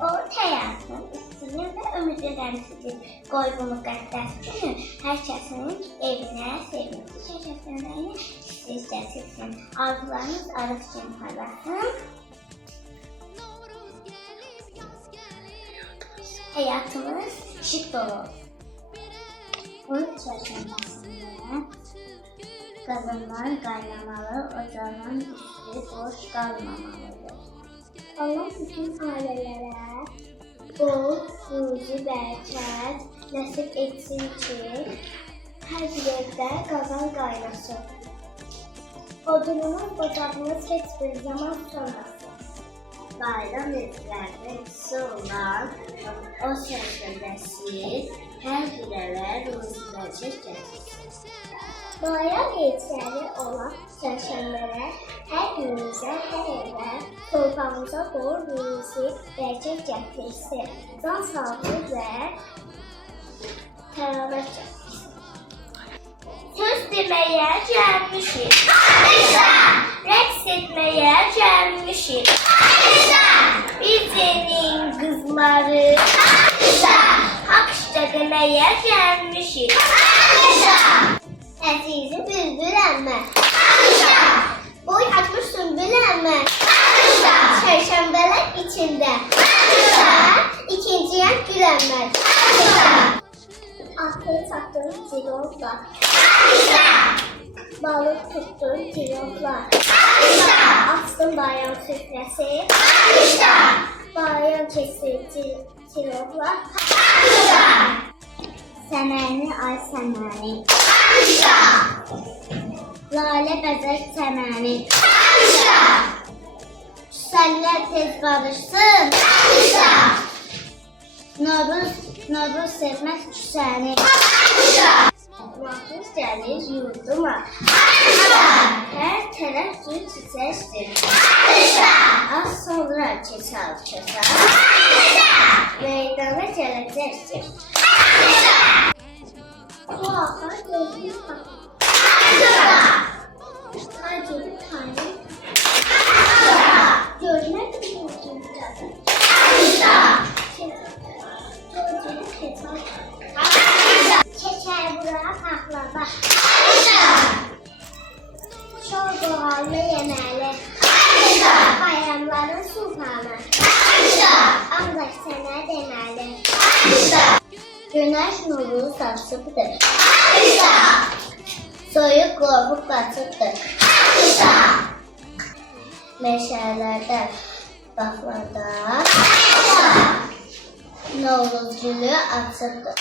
O hayatın üstünü ve ümidi temsilcidir. Qoy bu müqəddəs günü hər kəsin evinə, sevinci şəşəsindəyini siz gətirsin. Arzularınız arıq kimi parlasın. Hayatımız şık dolu. Bu çərşənbəsində qadınlar qaynamalı, ocağın üstü boş qalmamalıdır. Allah bütün ailələrə bol, ruzi, bərəkət nəsib etsin ki, hər bir evdə qazan qaynasın. Odunumuz, ocağımız heç bir zaman sönməsin. Bayram etkilərdə olan o çərşənbəsi hər bir evə ruzi, bərəkət gətirsin. Bayram etkiləri olan çərşənbələr hər günümüzə, hər evə, torpağımıza bol ruzi, bərəkət gətirsin. Can sağlığı və təravət gətirsin. Söz deməyə gəlmişik. Rəqs etməyə gəlmişik. Bizənin qızları haqq deməyə gəlmişik. Əzizim bülbül əmmə, boy atmış sümbül əmmə, çərşənbələr içində, ikinciyəm gül əmmə, atını satdığım cilovla, balıq tutduğum cilovla, açdım bayram süfrəsi, bayram kesir cilovla, səməni ay səməni, lalə bəzək səməni, səndən tez barışsın, Novruz sevmək küsəni, Novruz gəlir yurduma, hər tərəf gül çiçəkdir, az sonra keçər meydana gələcəkdir. Bu axar gözlük Tacını tanıyım. Görmək mümkündür. Gözlük keçər. Keçər bura paxlava. Şor qoğallı yeməli. Bayramların sultanı. Ancaq sənə deməli. Günəş nuru saçıbdır. Soyuq qorxub qaçıbdır. Meşələrdə, baxlarda Novruz gülü açıbdır.